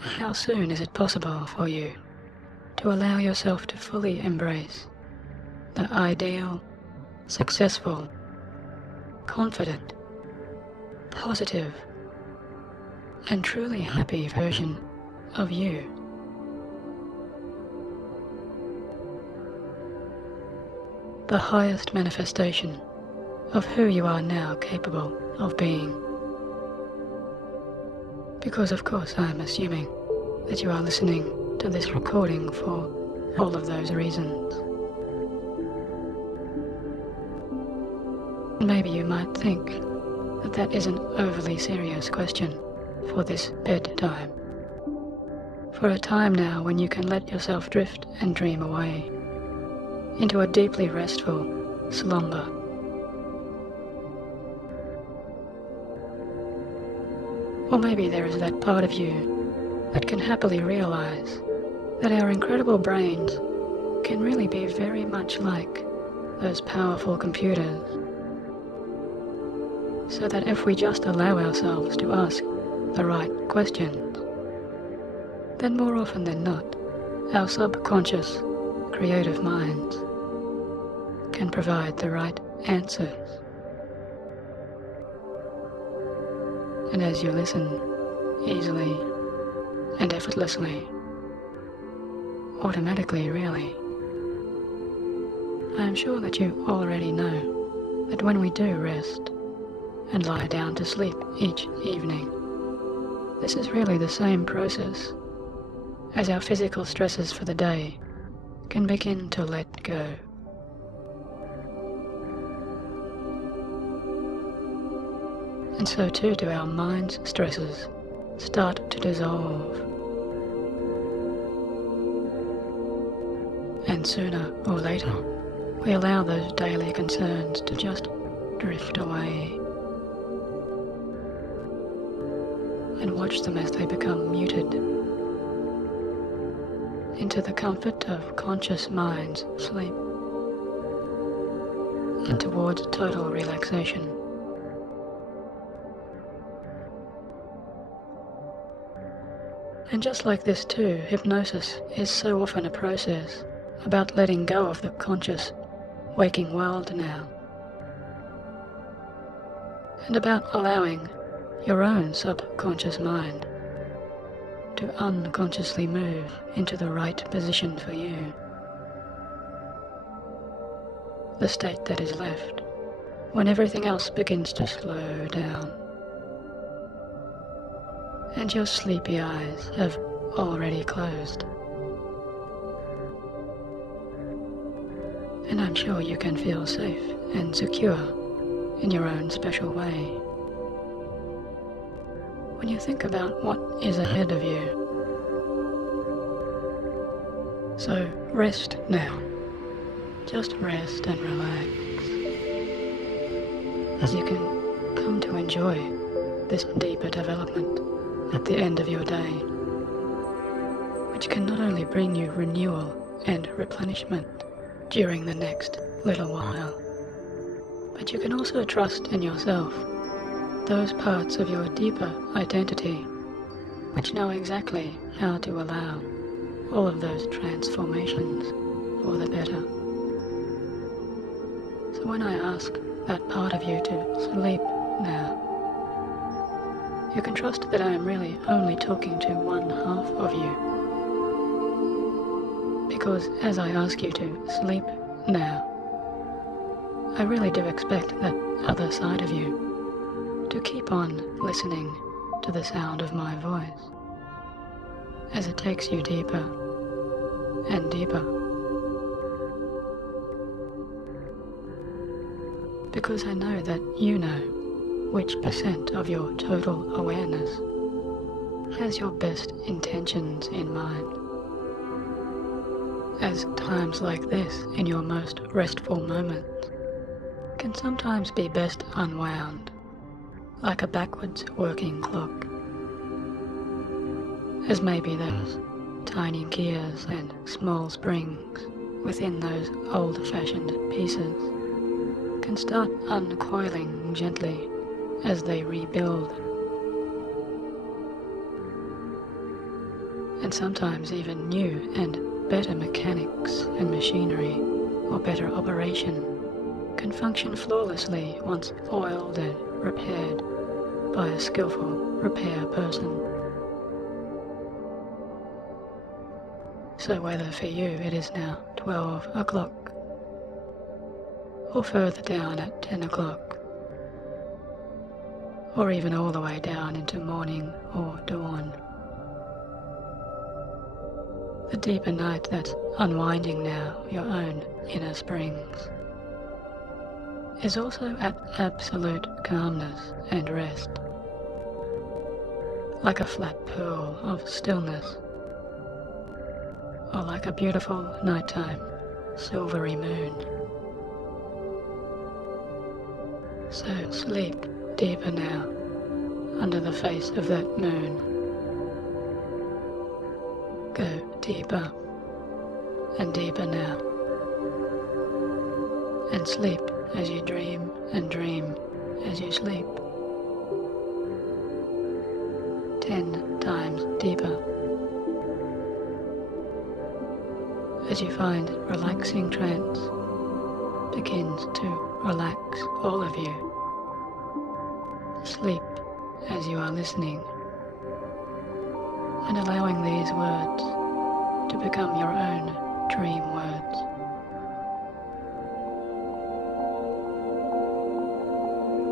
How soon is it possible for you to allow yourself to fully embrace the ideal, successful, confident, positive, and truly happy version of you? The highest manifestation of who you are now capable of being. Because of course I'm assuming that you are listening to this recording for all of those reasons. Maybe you might think that that is an overly serious question for this bedtime. For a time now when you can let yourself drift and dream away into a deeply restful slumber. Or maybe there is that part of you that can happily realize that our incredible brains can really be very much like those powerful computers. So that if we just allow ourselves to ask the right questions, then more often than not, our subconscious, creative minds can provide the right answers. And as you listen easily and effortlessly, automatically really, I am sure that you already know that when we do rest and lie down to sleep each evening, this is really the same process as our physical stresses for the day can begin to let go. And so too do our mind's stresses start to dissolve. And sooner or later, we allow those daily concerns to just drift away and watch them as they become muted into the comfort of conscious mind's sleep and towards total relaxation. And just like this too, hypnosis is so often a process about letting go of the conscious, waking world now, and about allowing your own subconscious mind to unconsciously move into the right position for you. The state that is left when everything else begins to slow down and your sleepy eyes have already closed. And I'm sure you can feel safe and secure in your own special way. When you think about what is ahead of you. So rest now. Just rest and relax as you can come to enjoy this deeper development at the end of your day, which can not only bring you renewal and replenishment during the next little while, but you can also trust in yourself, those parts of your deeper identity which know exactly how to allow all of those transformations for the better. So when I ask that part of you to sleep now, you can trust that I am really only talking to one half of you. Because as I ask you to sleep now, I really do expect that other side of you to keep on listening to the sound of my voice as it takes you deeper and deeper. Because I know that you know which percent of your total awareness has your best intentions in mind. As times like this in your most restful moments can sometimes be best unwound like a backwards working clock, as maybe those tiny gears and small springs within those old-fashioned pieces can start uncoiling gently as they rebuild. and sometimes even new and better mechanics and machinery or better operation can function flawlessly once oiled and repaired by a skillful repair person. So whether for you it is now 12 o'clock or further down at 10 o'clock, or even all the way down into morning or dawn, the deeper night that's unwinding now your own inner springs is also at absolute calmness and rest, like a flat pool of stillness, or like a beautiful nighttime silvery moon. So sleep deeper now under the face of that moon. Go deeper and deeper now, and sleep as you dream and dream as you sleep. 10 times deeper, as you find relaxing trance begins to relax all of you. Sleep as you are listening and allowing these words to become your own dream words.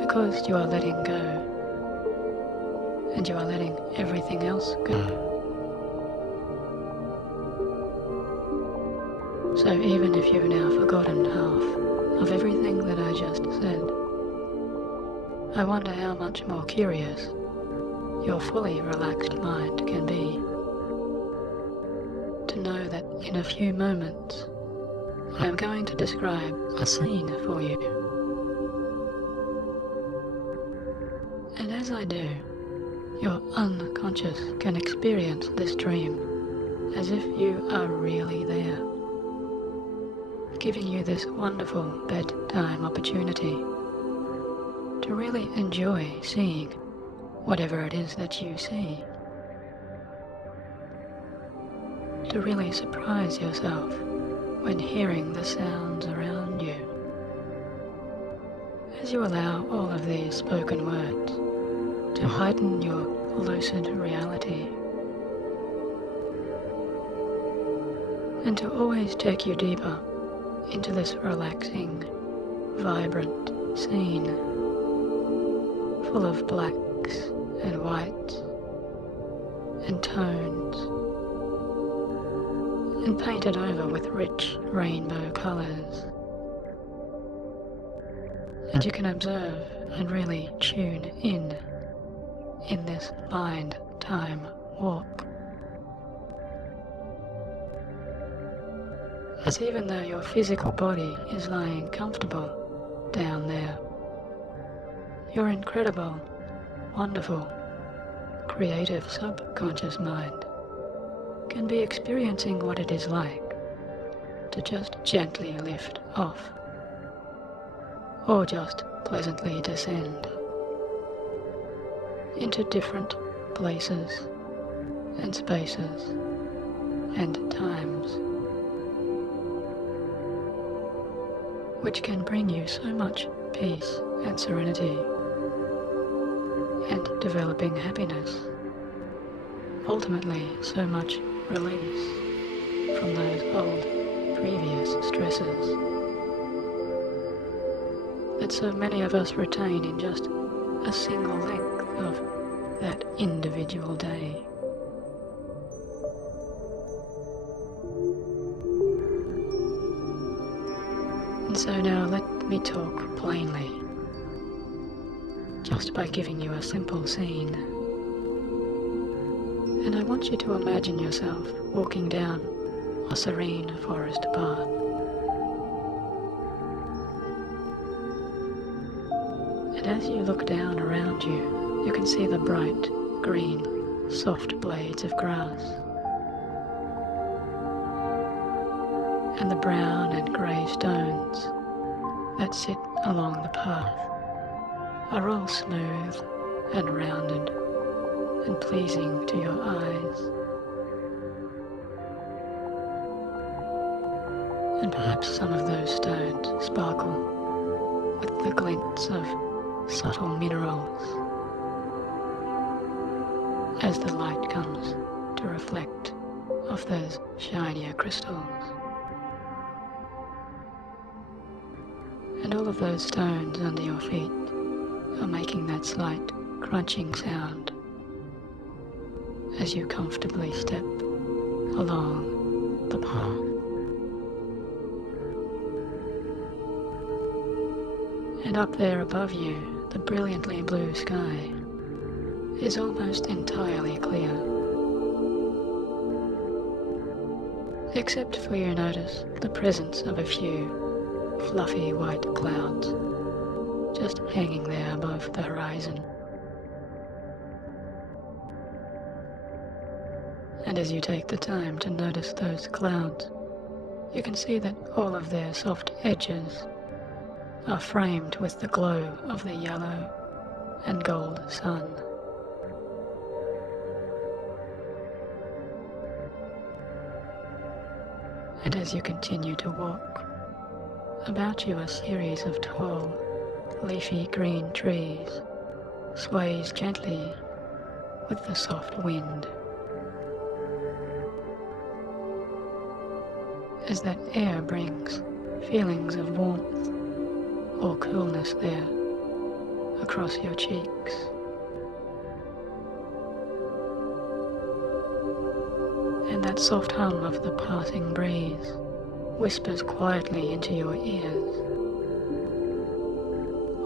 Because you are letting go, and you are letting everything else go. So even if you've now forgotten half of everything that I just said, I wonder how much more curious your fully relaxed mind can be to know that in a few moments I am going to describe a scene for you. And as I do, your unconscious can experience this dream as if you are really there, giving you this wonderful bedtime opportunity to really enjoy seeing whatever it is that you see, to really surprise yourself when hearing the sounds around you, as you allow all of these spoken words to heighten your lucid reality and to always take you deeper into this relaxing, vibrant scene full of blacks and whites and tones and painted over with rich rainbow colours. And you can observe and really tune in this mind time walk. As even though your physical body is lying comfortable down there, your incredible, wonderful, creative subconscious mind can be experiencing what it is like to just gently lift off, or just pleasantly descend into different places and spaces and times, which can bring you so much peace and serenity and developing happiness, ultimately so much release from those old previous stresses that so many of us retain in just a single length of that individual day. And so now let me talk plainly, just by giving you a simple scene. And I want you to imagine yourself walking down a serene forest path. And as you look down around you, you can see the bright, green, soft blades of grass, and the brown and grey stones that sit along the path are all smooth and rounded and pleasing to your eyes. and perhaps some of those stones sparkle with the glints of subtle minerals as the light comes to reflect off those shinier crystals. And all of those stones under your feet are making that slight crunching sound as you comfortably step along the path. And up there above you, the brilliantly blue sky is almost entirely clear, except for you notice the presence of a few fluffy white clouds just hanging there above the horizon. And as you take the time to notice those clouds, you can see that all of their soft edges are framed with the glow of the yellow and gold sun. And as you continue to walk, about you a series of tall, leafy green trees sways gently with the soft wind. As that air brings feelings of warmth or coolness there across your cheeks. And that soft hum of the passing breeze whispers quietly into your ears,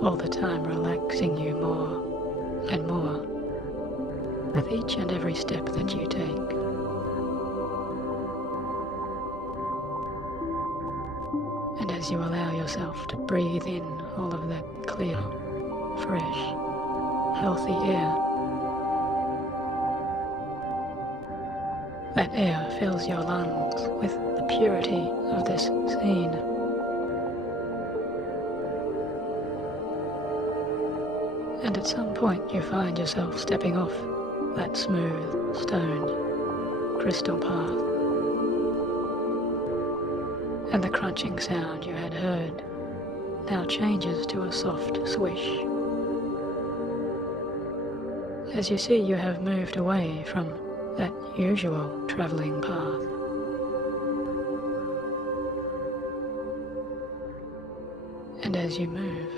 all the time relaxing you more and more with each and every step that you take. And as you allow yourself to breathe in all of that clear, fresh, healthy air, that air fills your lungs with the purity of this scene. And at some point you find yourself stepping off that smooth stone crystal path, and the crunching sound you had heard now changes to a soft swish, as you see you have moved away from that usual travelling path. And as you move,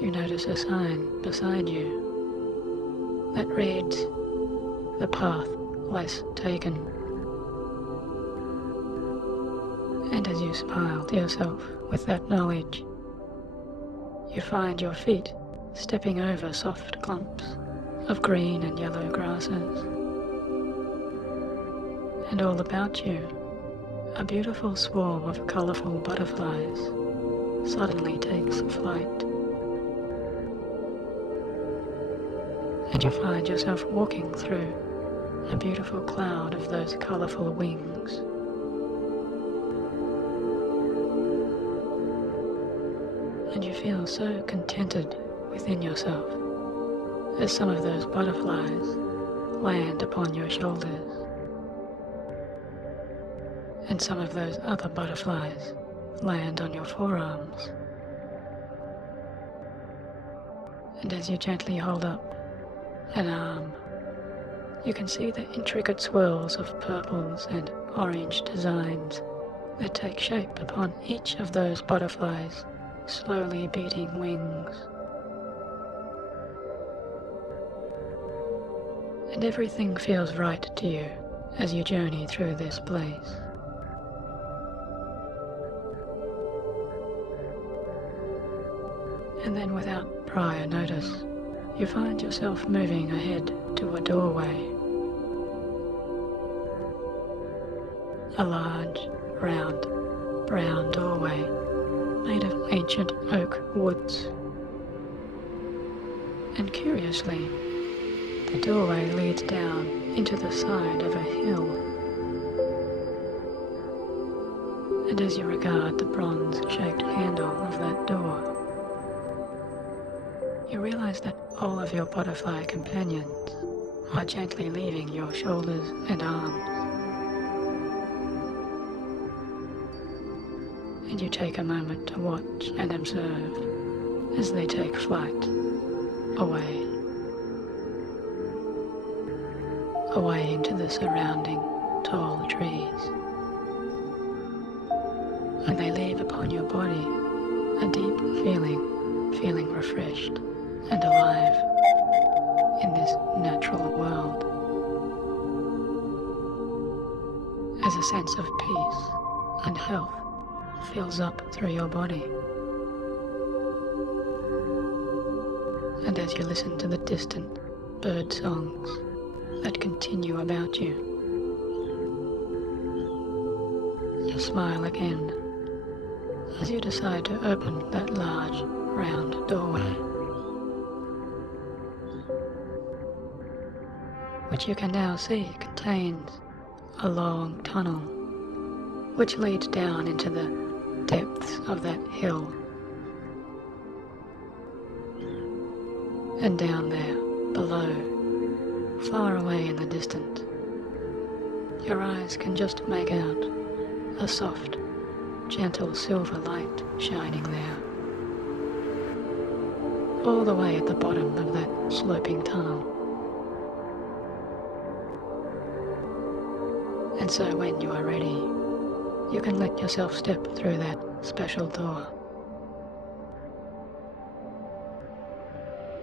you notice a sign beside you that reads, "The path less taken." And as you smile to yourself with that knowledge, you find your feet stepping over soft clumps of green and yellow grasses. And all about you, a beautiful swarm of colourful butterflies suddenly takes flight. And you find yourself walking through a beautiful cloud of those colourful wings. And you feel so contented within yourself as some of those butterflies land upon your shoulders, and some of those other butterflies land on your forearms. And as you gently hold up an arm, you can see the intricate swirls of purples and orange designs that take shape upon each of those butterflies' slowly beating wings. And everything feels right to you as you journey through this place. And then without prior notice, you find yourself moving ahead to a doorway. A large, round, brown doorway made of ancient oak woods. And curiously, the doorway leads down into the side of a hill. And as you regard the bronze-shaped handle of that door, you realize that all of your butterfly companions are gently leaving your shoulders and arms. and you take a moment to watch and observe as they take flight away into the surrounding tall trees. And they leave upon your body a deep feeling refreshed and alive in this natural world, as a sense of peace and health fills up through your body. And as you listen to the distant bird songs that continue about you, you smile again as you decide to open that large, round doorway, which you can now see contains a long tunnel which leads down into the depths of that hill. And down there, below, far away in the distance, your eyes can just make out a soft, gentle silver light shining there, all the way at the bottom of that sloping tunnel. And so when you are ready, you can let yourself step through that special door.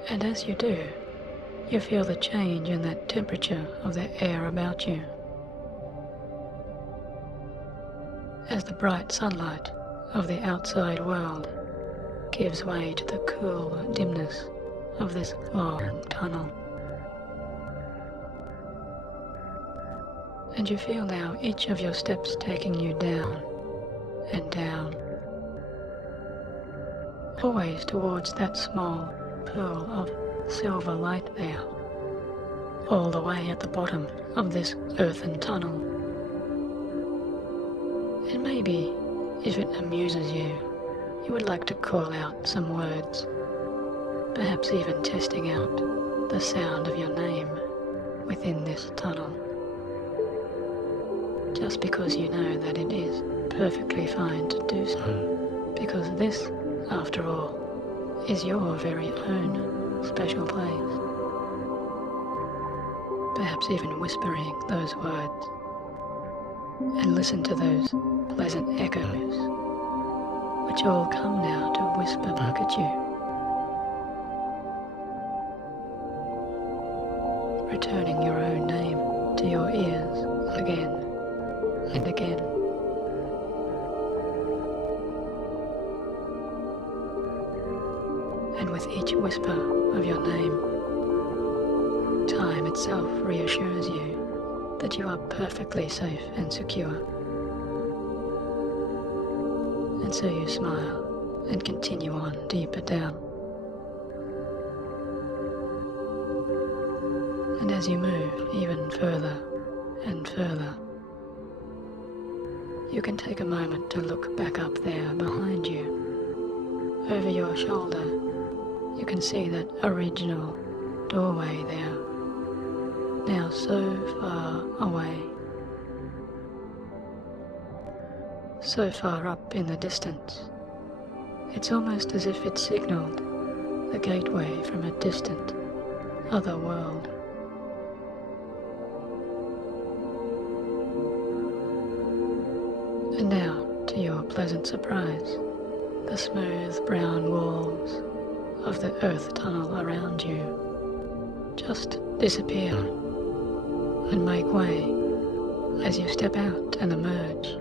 And as you do, you feel the change in that temperature of the air about you, as the bright sunlight of the outside world gives way to the cool dimness of this long tunnel. And you feel now each of your steps taking you down and down, always towards that small pool of silver light there, all the way at the bottom of this earthen tunnel. And maybe, if it amuses you, you would like to call out some words, perhaps even testing out the sound of your name within this tunnel, just because you know that it is perfectly fine to do so, because this, after all, is your very own special place. Perhaps even whispering those words, and listen to those pleasant echoes, which all come now to whisper back at you, returning your own name to your ears again and again. And with each whisper of your name, time itself reassures you that you are perfectly safe and secure. And so you smile and continue on deeper down. And as you move even further and further, you can take a moment to look back up there behind you. Over your shoulder, you can see that original doorway there, now so far away, so far up in the distance. It's almost as if it signaled the gateway from a distant other world. And now, to your pleasant surprise, the smooth brown walls of the earth tunnel around you just disappear and make way as you step out and emerge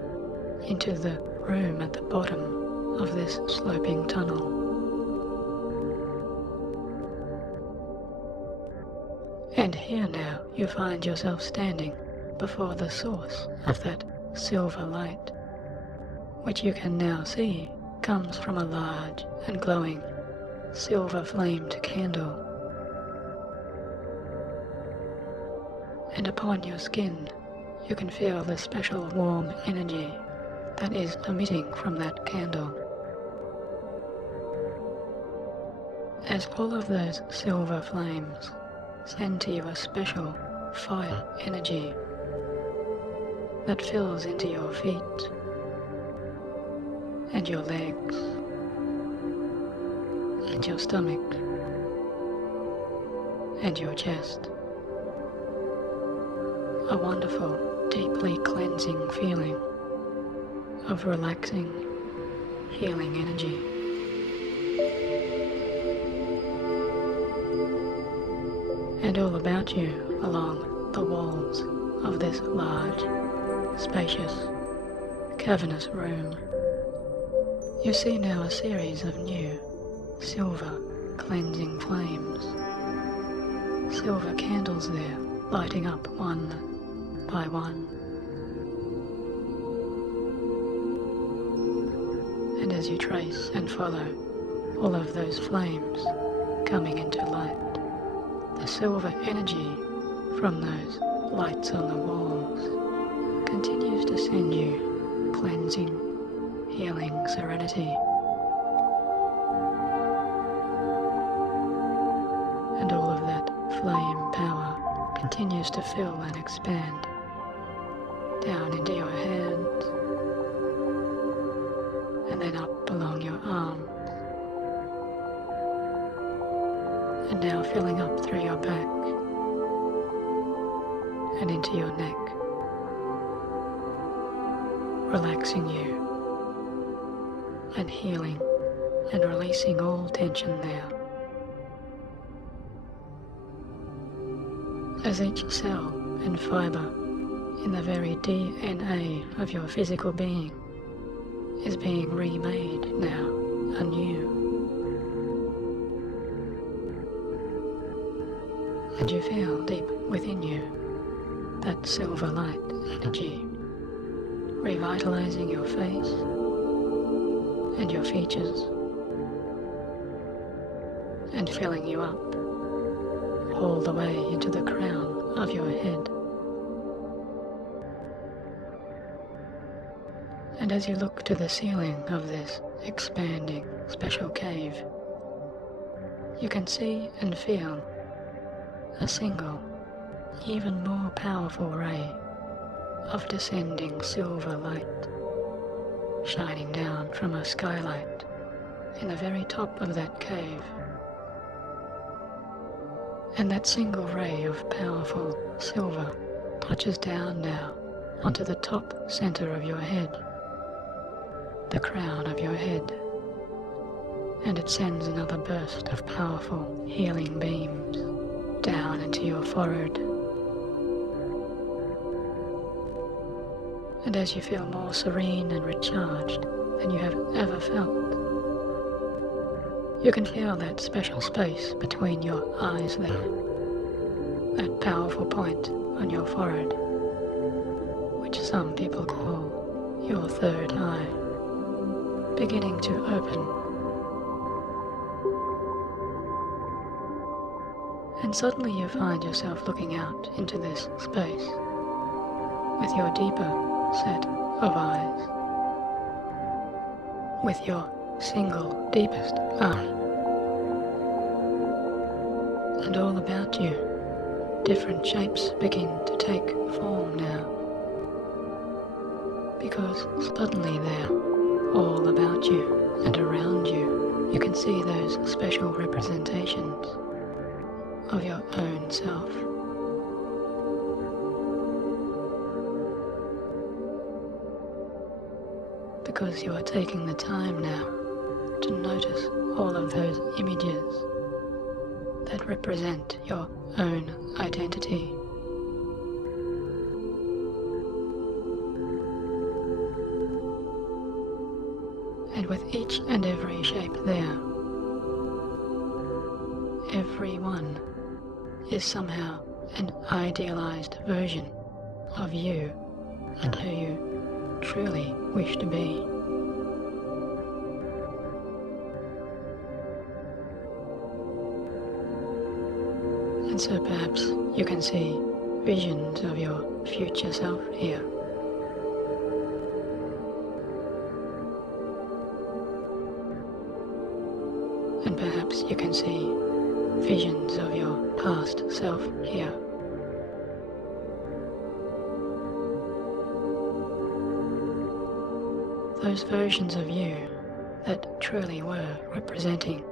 into the room at the bottom of this sloping tunnel. And here now you find yourself standing before the source of that silver light, which you can now see comes from a large and glowing silver-flamed candle. And upon your skin, you can feel the special warm energy that is emitting from that candle, as all of those silver flames send to you a special fire energy that fills into your feet and your legs, and your stomach, and your chest. A wonderful, deeply cleansing feeling of relaxing, healing energy. And all about you along the walls of this large, spacious, cavernous room, you see now a series of new, silver, cleansing flames. Silver candles there, lighting up one by one. And as you trace and follow all of those flames coming into light, the silver energy from those lights on the walls continues to send you cleansing, healing serenity. And all of that flame power continues to fill and expand down into your hands, and then up along your arms, and now filling up through your back and into your neck, relaxing you and healing and releasing all tension there. As each cell and fibre in the very DNA of your physical being is being remade now anew. And you feel deep within you that silver light energy revitalizing your face and your features and filling you up all the way into the crown of your head. And as you look to the ceiling of this expanding special cave, you can see and feel a single, even more powerful ray of descending silver light shining down from a skylight in the very top of that cave. And that single ray of powerful silver touches down now onto the top center of your head, the crown of your head, and it sends another burst of powerful healing beams down into your forehead. And as you feel more serene and recharged than you have ever felt, you can feel that special space between your eyes there, that powerful point on your forehead, which some people call your third eye, beginning to open. And suddenly you find yourself looking out into this space with your deeper set of eyes, with your single deepest eye. And all about you, different shapes begin to take form now, because suddenly there, all about you and around you, you can see those special representations of your own self. Because you are taking the time now to notice all of those images that represent your own identity. And with each and every shape there, every one is somehow an idealized version of you and who you truly wish to be. And so perhaps you can see visions of your future self here. And perhaps you can see visions of your past self here. those versions of you that truly were representing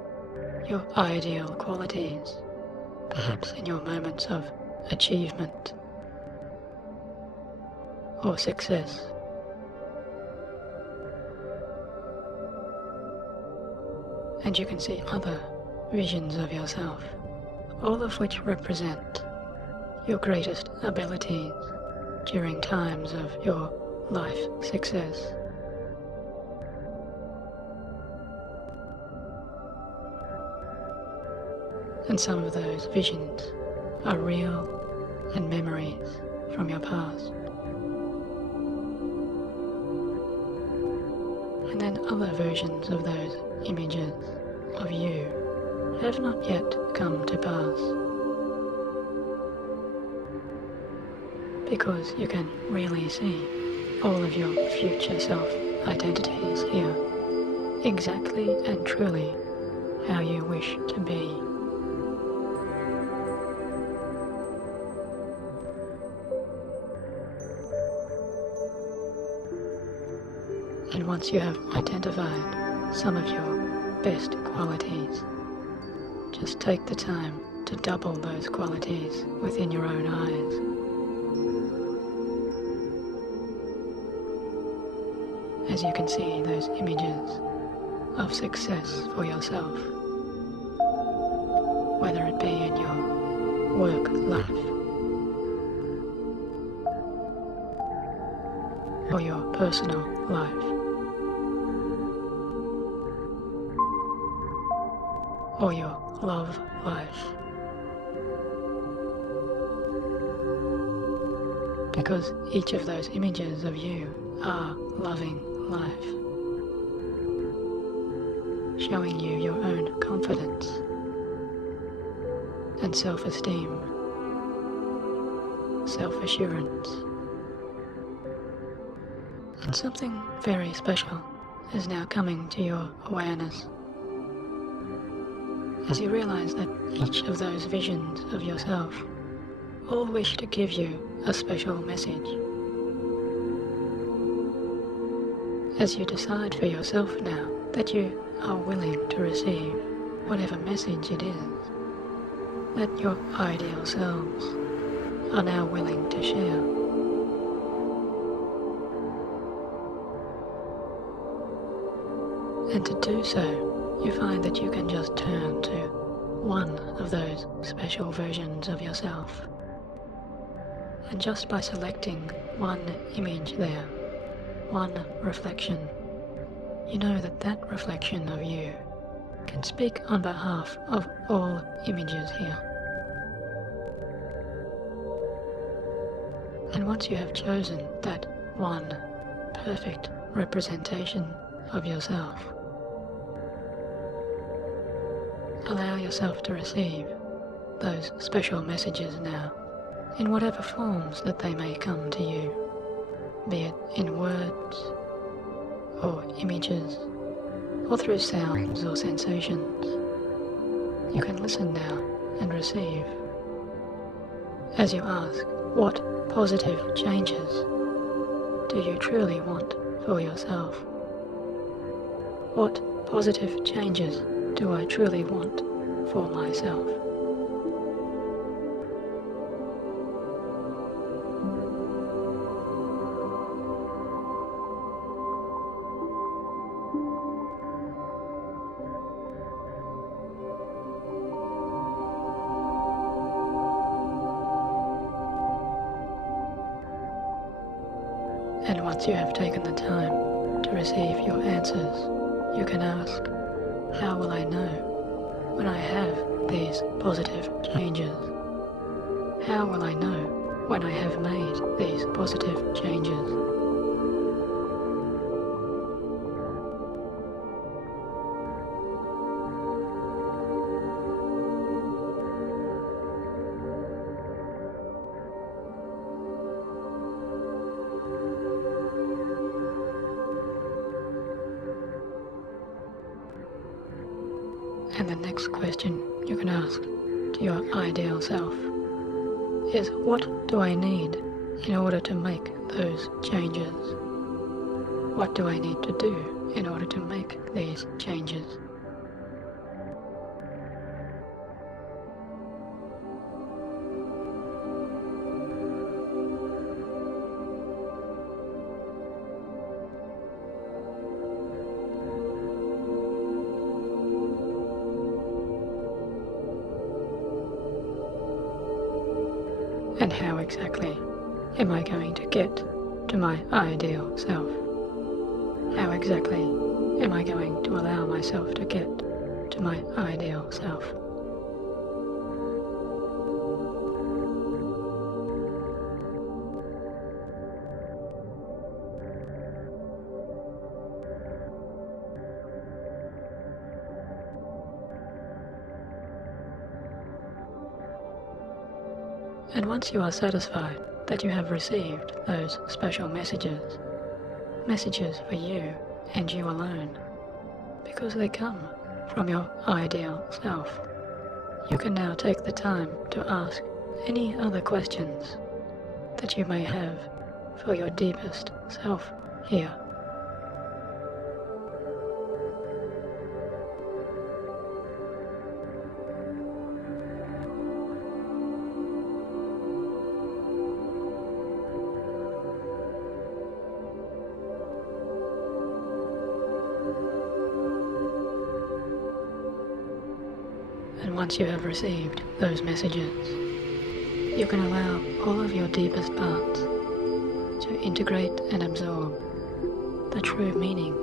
your ideal qualities, perhaps in your moments of achievement or success. And you can see other visions of yourself, all of which represent your greatest abilities during times of your life success. And some of those visions are real and memories from your past. And then other versions of those images of you have not yet come to pass, because you can really see all of your future self identities here, exactly and truly how you wish to be. And once you have identified some of your best qualities, just take the time to double those qualities within your own eyes. As you can see those images of success for yourself, whether it be in your work life or your personal life, or your love life. Because each of those images of you are loving life, showing you your own confidence and self-esteem, self-assurance. And something very special is now coming to your awareness, as you realize that each of those visions of yourself all wish to give you a special message. As you decide for yourself now that you are willing to receive whatever message it is that your ideal selves are now willing to share. And to do so, you find that you can just turn to one of those special versions of yourself. And just by selecting one image there, one reflection, you know that that reflection of you can speak on behalf of all images here. And once you have chosen that one perfect representation of yourself, allow yourself to receive those special messages now, in whatever forms that they may come to you, be it in words, or images, or through sounds or sensations. You can listen now and receive. As you ask, what positive changes do you truly want for yourself? What positive changes do I truly want for myself? And once you have taken the time to receive your answers, you can ask, how will I know when I have these positive changes? How will I know when I have made these positive changes? And the next question you can ask to your ideal self is, what do I need in order to make those changes? What do I need to do in order to make these changes? And how exactly am I going to get to my ideal self? How exactly am I going to allow myself to get to my ideal self? And once you are satisfied that you have received those special messages, messages for you and you alone, because they come from your ideal self, you can now take the time to ask any other questions that you may have for your deepest self here. And once you have received those messages, you can allow all of your deepest parts to integrate and absorb the true meaning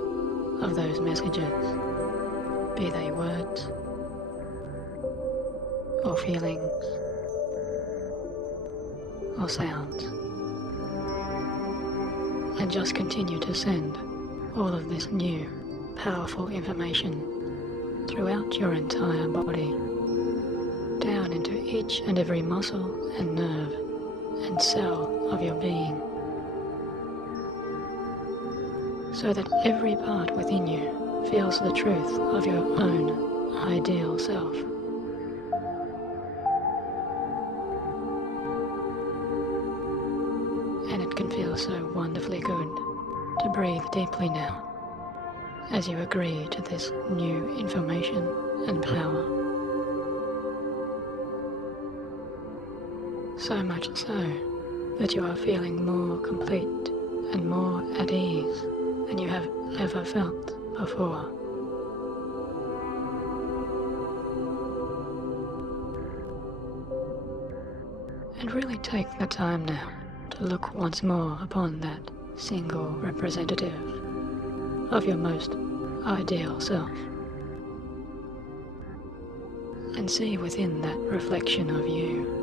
of those messages, be they words or feelings or sounds, and just continue to send all of this new, powerful information throughout your entire body, down into each and every muscle and nerve and cell of your being, so that every part within you feels the truth of your own ideal self. And it can feel so wonderfully good to breathe deeply now, as you agree to this new information and power. So much so that you are feeling more complete and more at ease than you have ever felt before. And really take the time now to look once more upon that single representative of your most ideal self, and see within that reflection of you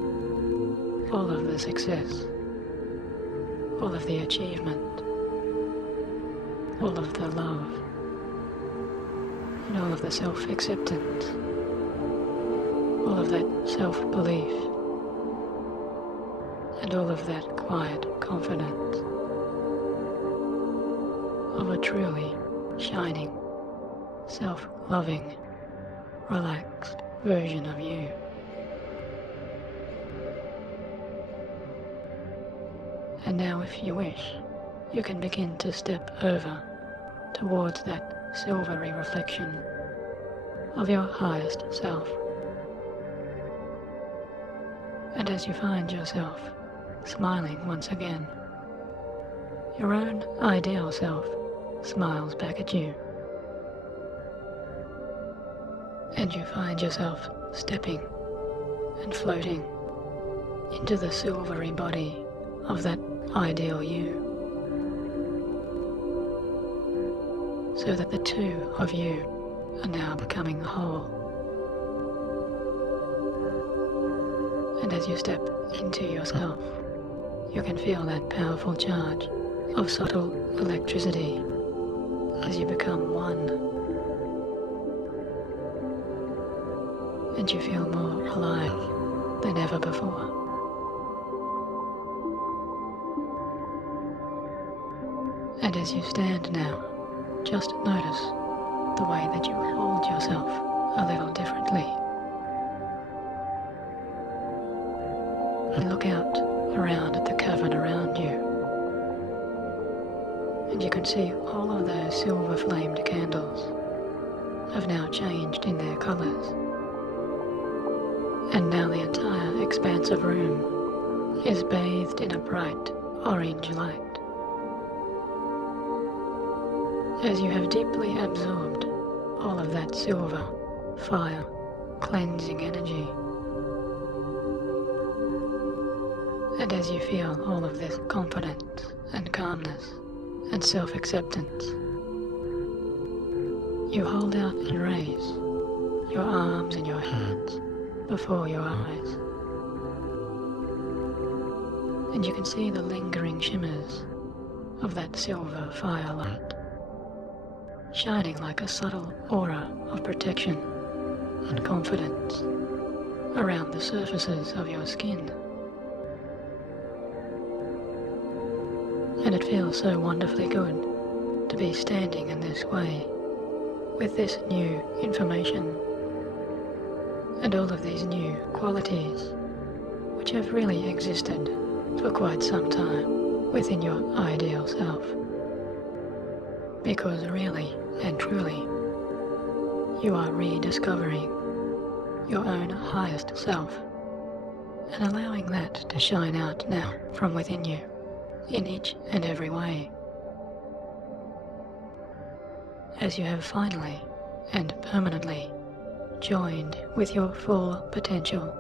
all of the success, all of the achievement, all of the love, and all of the self-acceptance, all of that self-belief, and all of that quiet confidence of a truly shining, self-loving, relaxed version of you. And now, if you wish, you can begin to step over towards that silvery reflection of your highest self. And as you find yourself smiling once again, your own ideal self smiles back at you. And you find yourself stepping and floating into the silvery body of that ideal you, so that the two of you are now becoming whole. And as you step into yourself, you can feel that powerful charge of subtle electricity as you become one, and you feel more alive than ever before. And as you stand now, just notice the way that you hold yourself a little differently. And look out around at the cavern around you. and you can see all of those silver flamed candles have now changed in their colours. And now the entire expanse of room is bathed in a bright orange light. As you have deeply absorbed all of that silver, fire, cleansing energy, and as you feel all of this confidence and calmness and self-acceptance, you hold out and raise your arms and your hands before your eyes, and you can see the lingering shimmers of that silver firelight, shining like a subtle aura of protection and confidence around the surfaces of your skin. And it feels so wonderfully good to be standing in this way with this new information and all of these new qualities which have really existed for quite some time within your ideal self. Because really and truly, you are rediscovering your own highest self and allowing that to shine out now from within you in each and every way. As you have finally and permanently joined with your full potential.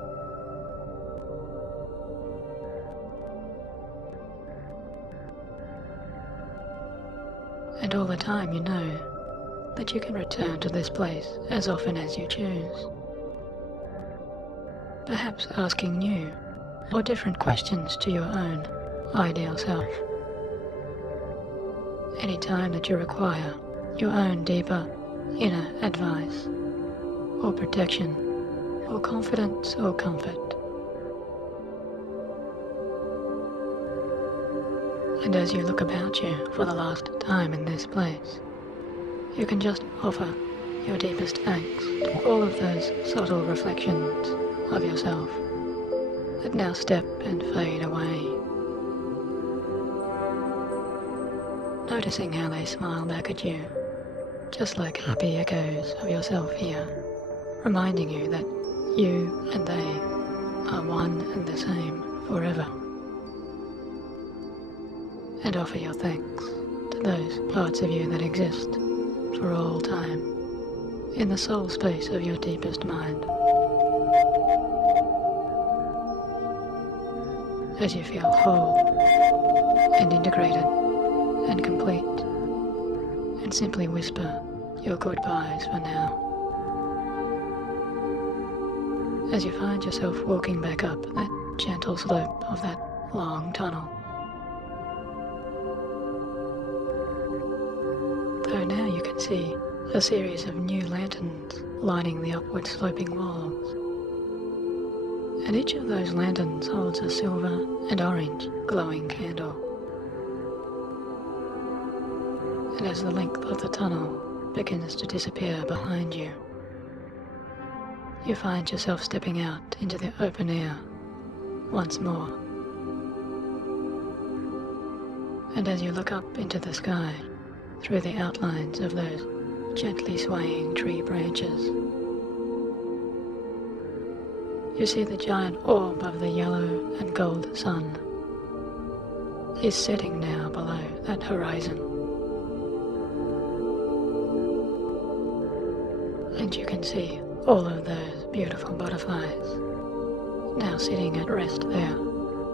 And all the time you know that you can return to this place as often as you choose. Perhaps asking new or different questions to your own ideal self. Any time that you require your own deeper inner advice or protection or confidence or comfort. And as you look about you for the last time in this place, you can just offer your deepest thanks to all of those subtle reflections of yourself that now step and fade away. Noticing how they smile back at you, just like happy echoes of yourself here, reminding you that you and they are one and the same forever. And offer your thanks to those parts of you that exist for all time in the soul space of your deepest mind. As you feel whole and integrated and complete, and simply whisper your goodbyes for now. As you find yourself walking back up that gentle slope of that long tunnel. Though now you can see a series of new lanterns lining the upward sloping walls. And each of those lanterns holds a silver and orange glowing candle. And as the length of the tunnel begins to disappear behind you, you find yourself stepping out into the open air once more. And as you look up into the sky, through the outlines of those gently swaying tree branches, you see the giant orb of the yellow and gold sun is setting now below that horizon. And you can see all of those beautiful butterflies now sitting at rest there,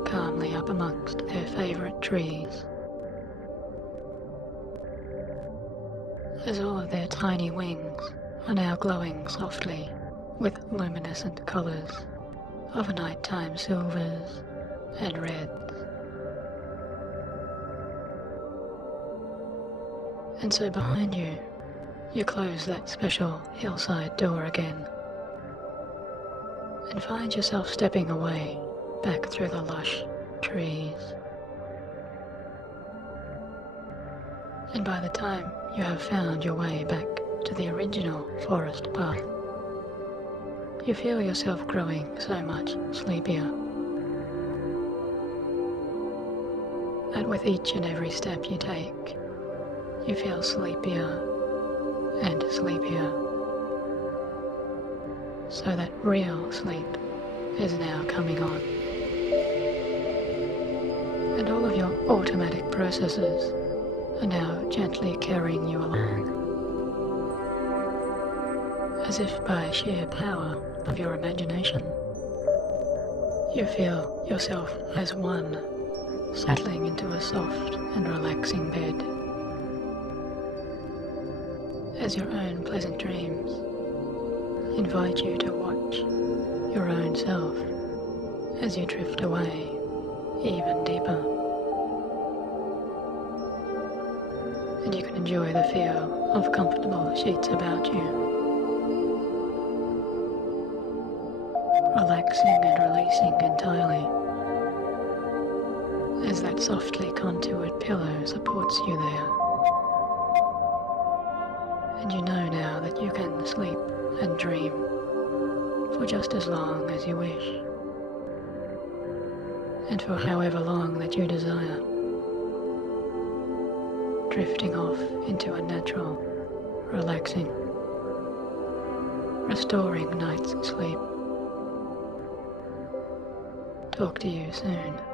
calmly up amongst their favourite trees. As all of their tiny wings are now glowing softly with luminescent colours of nighttime silvers and reds. And so behind you, you close that special hillside door again and find yourself stepping away back through the lush trees. And by the time you have found your way back to the original forest path, you feel yourself growing so much sleepier. That with each and every step you take, you feel sleepier and sleepier, so that real sleep is now coming on. And all of your automatic processes are now gently carrying you along, as if by sheer power of your imagination. You feel yourself as one, settling into a soft and relaxing bed, as your own pleasant dreams invite you to watch your own self as you drift away even deeper. And you can enjoy the feel of comfortable sheets about you, relaxing and releasing entirely, as that softly contoured pillow supports you there. And you know now that you can sleep and dream for just as long as you wish, and for however long that you desire, drifting off into a natural, relaxing, restoring night's sleep. Talk to you soon.